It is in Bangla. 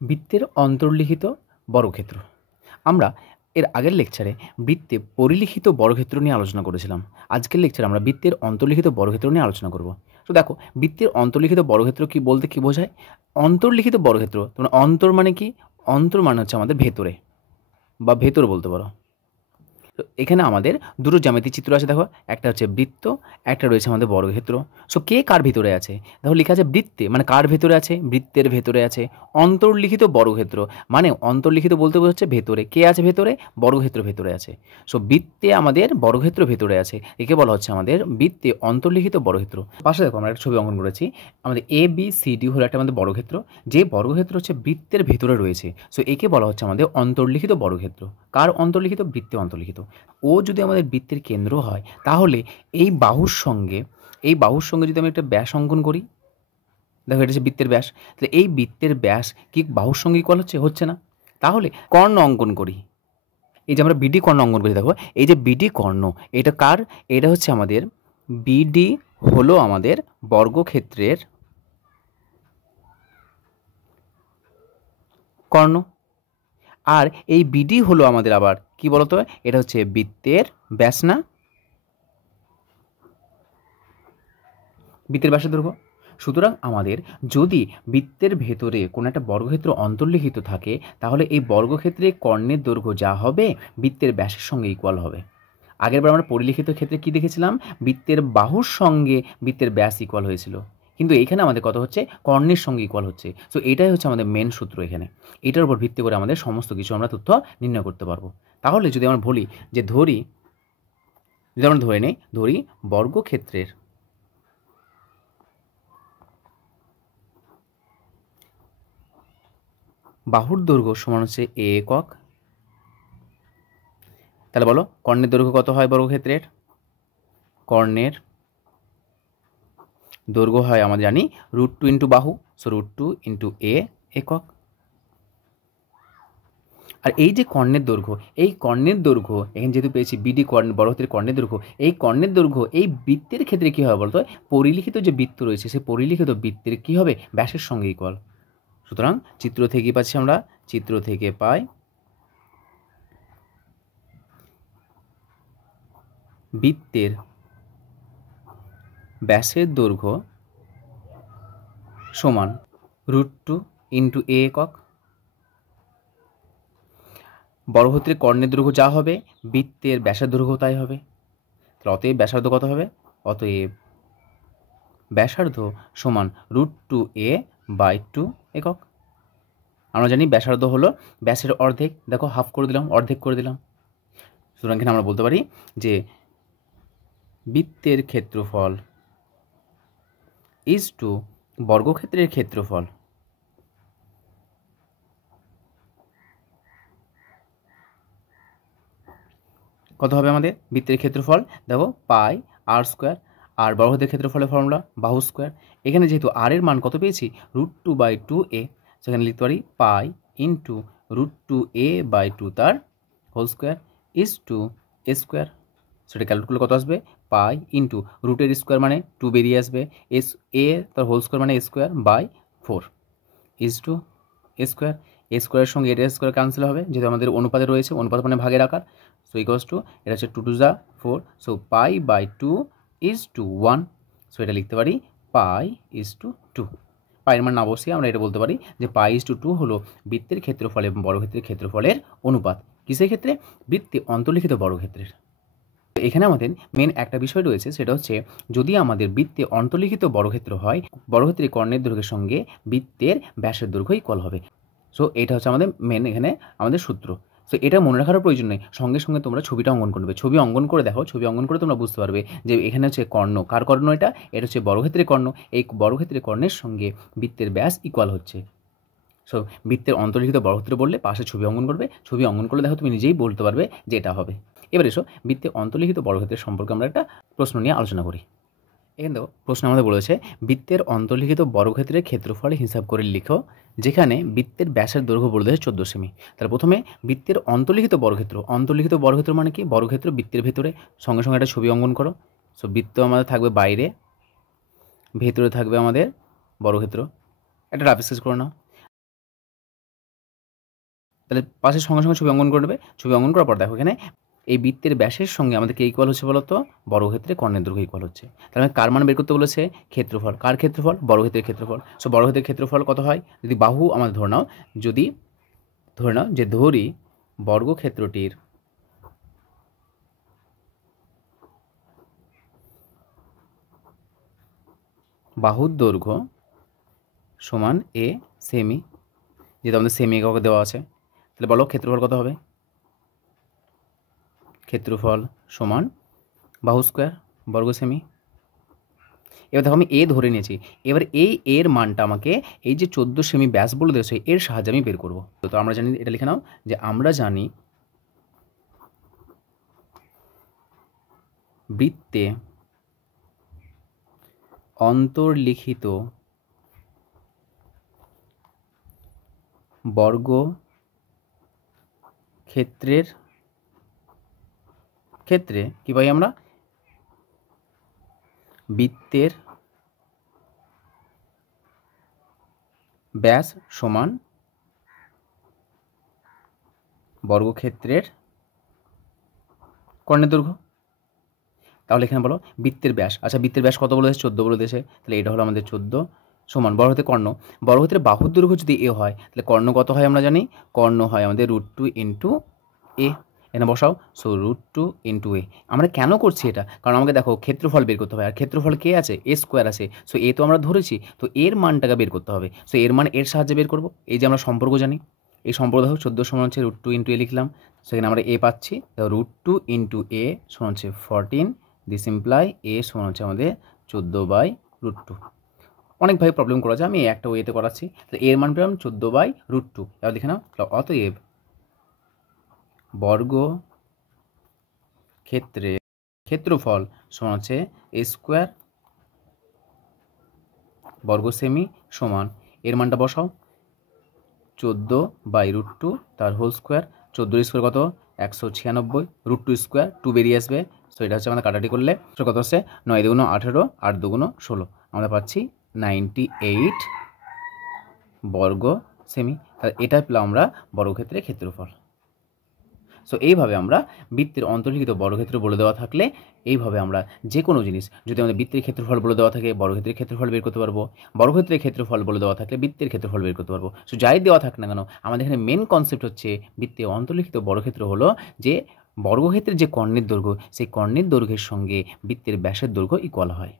বৃত্তের অন্তর্লিখিত বর্গক্ষেত্র। আমরা এর আগের লেকচারে বৃত্তে পরিলিখিত বর্গক্ষেত্র নিয়ে আলোচনা করেছিলাম। আজকের লেকচারে আমরা বৃত্তের অন্তর্লিখিত বর্গক্ষেত্র নিয়ে আলোচনা করব। তো দেখো, বৃত্তের অন্তর্লিখিত বর্গক্ষেত্র কি বলতে কি বোঝায়? অন্তর্লিখিত বর্গক্ষেত্র, তোমরা অন্তর মানে কি? অন্তর মানে হচ্ছে আমাদের ভেতরে বা ভেতর বলতে পারো। তো এখানে আমাদের দুটো জ্যামিতিক চিত্র আছে, দেখো, একটা হচ্ছে বৃত্ত, একটা রয়েছে আমাদের বর্গক্ষেত্র। সো কে কার ভিতরে আছে? দেখো লেখা আছে বৃত্তে, মানে কার ভেতরে আছে? বৃত্তের ভেতরে আছে। অন্তর্লিখিত বর্গক্ষেত্র মানে অন্তর্লিখিত বলতে বোঝাচ্ছে ভেতরে। কে আছে ভেতরে? বর্গক্ষেত্র ভেতরে আছে। সো বৃত্তে আমাদের বর্গক্ষেত্র ভেতরে আছে, একে বলা হচ্ছে আমাদের বৃত্তে অন্তর্লিখিত বর্গক্ষেত্র। পাশে দেখো আমরা একটা ছবি অঙ্কন করেছি। আমাদের এ বি সি ডি হলো একটা আমাদের বর্গক্ষেত্র, যে বর্গক্ষেত্র হচ্ছে বৃত্তের ভেতরে রয়েছে। সো একে বলা হচ্ছে আমাদের অন্তর্লিখিত বর্গক্ষেত্র। কার অন্তর্লিখিত? বৃত্তে অন্তর্লিখিত। ও যদি আমাদের বৃত্তের কেন্দ্র হয়, তাহলে এই বাহুর সঙ্গে যদি আমি একটা ব্যাস অঙ্কন করি, দেখো এটা হচ্ছে বৃত্তের ব্যাস, তাহলে এই বৃত্তের ব্যাস কি বাহুর সঙ্গে ইকুয়াল হচ্ছে না? তাহলে কর্ণ অঙ্কন করি। এই যে আমরা বিডি কর্ণ অঙ্কন করি, দেখো এই যে বিডি কর্ণ, এটা কার? এটা হচ্ছে আমাদের বিডি হলো আমাদের বর্গক্ষেত্রের কর্ণ। আর এই বিডি হলো আমাদের আবার কি বলতো? এটা হচ্ছে বৃত্তের ব্যাস, না? বৃত্তের ব্যাসের দৈর্ঘ্য। সুতরাং আমাদের যদি বৃত্তের ভেতরে কোনো একটা বর্গক্ষেত্র অন্তর্লিখিত থাকে, তাহলে এই বর্গক্ষেত্রে কর্ণের দৈর্ঘ্য যা হবে বৃত্তের ব্যাসের সঙ্গে ইকুয়াল হবে। আগেরবার আমরা পরিলিখিত ক্ষেত্রে কি দেখেছিলাম? বৃত্তের বাহুর সঙ্গে বৃত্তের ব্যাস ইকুয়াল হয়েছিল, কিন্তু এইখানে আমাদের কত হচ্ছে? কর্ণের সঙ্গে ইকুয়াল হচ্ছে। সো এটাই হচ্ছে আমাদের মেন সূত্র। এখানে এটার উপর ভিত্তি করে আমাদের সমস্ত কিছু আমরা তথ্য নির্ণয় করতে পারবো। তাহলে যদি আমরা বলি যে যদি আমরা ধরি বর্গক্ষেত্রের বাহুর দৈর্ঘ্য সমান হচ্ছে এ একক, তাহলে বলো কর্ণের দৈর্ঘ্য কত হয় বর্গক্ষেত্রের? কর্ণের দৈর্ঘ্য হয় আমরা জানি √2 ইন্টু বাহু, সো √2 ইন্টু এ একক। আর এই যে কর্ণের দৈর্ঘ্য, এই কর্ণের দৈর্ঘ্য এখানে যেহেতু পেয়েছি বিডি কর্ণ, বর্গক্ষেত্রের কর্ণের দৈর্ঘ্য, এই কর্ণের দৈর্ঘ্য এই বৃত্তের ক্ষেত্রে কী হবে বলতো? পরিলিখিত যে বৃত্ত রয়েছে সেই পরিলিখিত বৃত্তের কী হবে? ব্যাসের সঙ্গে ইকুয়াল। সুতরাং চিত্র থেকে পাচ্ছি আমরা, চিত্র থেকে পাই বৃত্তের ব্যাসের দৈর্ঘ্য সমান √2 ইন্টু এ একক। বর্গক্ষেত্রের কর্ণের দৈর্ঘ্য যা হবে বৃত্তের ব্যাসের দৈর্ঘ্য তাই হবে। তাহলে অতএব ব্যাসার্ধ কত হবে? অতএব ব্যাসার্ধ সমান √2a/2 একক। আমরা জানি ব্যাসার্ধ হলো ব্যাসের অর্ধেক, দেখো হাফ করে দিলাম, অর্ধেক করে দিলাম। সুতরাং এখানে আমরা বলতে পারি যে বৃত্তের ক্ষেত্রফল ইজ টু বর্গক্ষেত্রের ক্ষেত্রফল কত হবে আমাদের? বৃত্তের ক্ষেত্রফল দেখো পাই r², আর বর্গক্ষেত্রের ক্ষেত্রফলের ফর্মুলা বাহু স্কোয়ার। এখানে যেহেতু আর এর মান কত পেয়েছি? √2/2a, সেখানে লিখতে পারি পাই ইন্টু √2a/2 তার whole square is two a square. সেটা ক্যালকুলেট করলে কত আসবে? পাই ইন্টু রুটের স্কোয়ার মানে 2 বেরিয়ে আসবে, এ তার হোল স্কোয়ার মানে a²/4 is two a square. A স্কোয়ারের সঙ্গে এটা স্কোয়ার ক্যান্সেল হবে, যেহেতু আমাদের অনুপাতে রয়েছে, অনুপাত মানে ভাগের আকার। সো ইকুয়ালস টু এটা হচ্ছে 2 2 4, সো পাই/2 ইজ টু 1। সো এটা লিখতে পারি পাই ইজ টু 2। পাইয়ের মান না বসিয়ে আমরা এটা বলতে পারি যে পাই ইজ টু 2 হলো বৃত্তের ক্ষেত্রফল এবং বর্গক্ষেত্রের ক্ষেত্রফলের অনুপাত। কিসের ক্ষেত্রে? বৃত্তে অন্তর্লিখিত বর্গক্ষেত্রের। এখানে আমাদের মেন একটা বিষয় রয়েছে, সেটা হচ্ছে যদি আমাদের বৃত্তে অন্তর্লিখিত বর্গক্ষেত্র হয়, বর্গক্ষেত্রের কর্ণের দৈর্ঘ্যের সঙ্গে বৃত্তের ব্যাসের দৈর্ঘ্য ইকুয়াল হবে। সো এটা হচ্ছে আমাদের মেন এখানে আমাদের সূত্র। সো এটা মনে রাখার প্রয়োজন নেই, সঙ্গে সঙ্গে তোমরা ছবিটা অঙ্কন করবে। ছবি অঙ্কন করে দেখো, ছবি অঙ্কন করে তোমরা বুঝতে পারবে যে এখানে হচ্ছে কর্ণ, কার কর্ণ? এটা হচ্ছে বর্গক্ষেত্রের কর্ণ। এই বর্গক্ষেত্রের কর্ণের সঙ্গে বৃত্তের ব্যাস ইকুয়াল হচ্ছে। সো বৃত্তের অন্তর্লিখিত বর্গক্ষেত্র বললে পাশে ছবি অঙ্কন করবে, ছবি অঙ্কন করলে দেখো তুমি নিজেই বলতে পারবে যে এটা হবে। এবার এসো বৃত্তের অন্তর্লিখিত বর্গক্ষেত্রের সম্পর্কে আমরা একটা প্রশ্ন নিয়ে আলোচনা করি। এখানে দেখো প্রশ্ন আমাদের বলেছে বৃত্তের অন্তর্লিখিত বর্গক্ষেত্রের ক্ষেত্রফল হিসাব করে লিখো, যেখানে বৃত্তের ব্যাসের দৈর্ঘ্য বলে দিয়েছে 14 সেমি। তাহলে প্রথমে বৃত্তের অন্তর্লিখিত বর্গক্ষেত্র মানে কি? বর্গক্ষেত্র বৃত্তের ভেতরে। সঙ্গে সঙ্গে একটা ছবি অঙ্কন করো। সো বৃত্ত আমাদের থাকবে বাইরে, ভেতরে থাকবে আমাদের বর্গক্ষেত্র। একটা রাফ স্কেচ করে নাও। তাহলে পাশের সঙ্গে সঙ্গে ছবি অঙ্কন করে নেবে। ছবি অঙ্কন করার পর দেখো এখানে এই বৃত্তের ব্যাসের সঙ্গে আমাদের কে ইকুয়াল হচ্ছে বলো তো, বর্গক্ষেত্রে কর্ণের দৈর্ঘ্য ইকুয়াল হচ্ছে। তাহলে কার মান বের করতে বলেছে, ক্ষেত্রফল। কার ক্ষেত্রফল, বর্গক্ষেত্রের ক্ষেত্রফল। সো বর্গক্ষেত্রের ক্ষেত্রফল কত হয়, যদি বাহু আমাদের ধরে নাও, যদি ধরে নাও যে ধরি বর্গক্ষেত্রটির বাহুর দৈর্ঘ্য সমান এ সেমি, যেহেতু আমাদের সেমি এককে দেওয়া আছে, তাহলে বলো ক্ষেত্রফল কত হবে, ক্ষেত্রফল সমান বাহু স্কোয়ার বর্গ সেমি। এবার দেখো আমি এ ধরে নিয়েছি, এবার এই এর মানটা আমাকে এই যে 14 সেমি ব্যাস বলে দিয়েছে এর সাহায্যে আমি বের করবো। তো আমরা জানি, এটা লিখে নাও যে আমরা জানি বৃত্তে অন্তর্লিখিত বর্গ ক্ষেত্রের ক্ষেত্রে কি পাই আমরা, বৃত্তের ব্যাস সমান বর্গক্ষেত্রের কর্ণের দৈর্ঘ্য। তাহলে এখানে বলো বৃত্তের ব্যাস, আচ্ছা বৃত্তের ব্যাস কত বলে দিয়েছে, 14 বলে দিয়েছে, তাহলে এটা হলো আমাদের 14 সমান বর্গক্ষেত্রের কর্ণ। বর্গক্ষেত্রের বাহুর দৈর্ঘ্য যদি এ হয় তাহলে কর্ণ কত হয় আমরা জানি, কর্ণ হয় আমাদের √2 ইন্টু এ। এখানে বসাও, সো √2 ইন্টু এ। আমরা কেন করছি এটা, কারণ আমাকে দেখো ক্ষেত্রফল বের করতে হবে, আর ক্ষেত্রফল কে আছে, এ স্কোয়ার আছে, সো এ তো আমরা ধরেছি, তো এর মানটাকে বের করতে হবে। সো এর মান এর সাহায্যে বের করবো। এই যে আমরা সম্পর্ক জানি, এই সম্পর্ক দেখো 14 সমান হচ্ছে √2 ইন্টু এ লিখলাম, সেখানে আমরা এ পাচ্ছি, √2 ইন্টু এ সমান হচ্ছে 14, দিস ইমপ্লাই এ সমান হচ্ছে আমাদের 14/√2। অনেক ভাই প্রবলেম করা যায়, আমি একটা ওয়েতে করাচ্ছি। তো এর মান পেলাম 14/√2। এবার দেখে নাও, অতএব বর্গ ক্ষেত্রে ক্ষেত্রফল সমান হচ্ছে এ স্কোয়ার বর্গ সেমি সমান, এর মানটা বসাও 14/√2 তার হোল স্কোয়ার। 14 স্কোয়ার কত, 196, √2 স্কোয়ার 2 বেরিয়ে আসবে, সো এটা হচ্ছে আমাদের কাটাটি করলে কত হচ্ছে, 9 দুগুণ 18, 8 দুগুণ 16, আমরা পাচ্ছি 98 বর্গ সেমি। তাহলে এটা পেলাম আমরা বর্গক্ষেত্রের ক্ষেত্রফল। সো এইভাবে আমরা বৃত্তের অন্তর্লিখিত বর্গক্ষেত্র বলে দেওয়া থাকলে, এইভাবে আমরা যে কোনো জিনিস যদি আমাদের বৃত্তের ক্ষেত্রফল বলে দেওয়া থাকে বর্গক্ষেত্রের ক্ষেত্রফল বের করতে পারবো, বর্গক্ষেত্রের ক্ষেত্রফল বলে দেওয়া থাকলে বৃত্তের ক্ষেত্রফল বের করতে পারবো। সো যাই দেওয়া থাক না কেন, আমাদের এখানে মেন কনসেপ্ট হচ্ছে বৃত্তে অন্তর্লিখিত বর্গক্ষেত্র হলো যে বর্গক্ষেত্রের যে কর্ণের দৈর্ঘ্য, সেই কর্ণের দৈর্ঘ্যের সঙ্গে বৃত্তের ব্যাসের দৈর্ঘ্য ইকুয়াল হয়।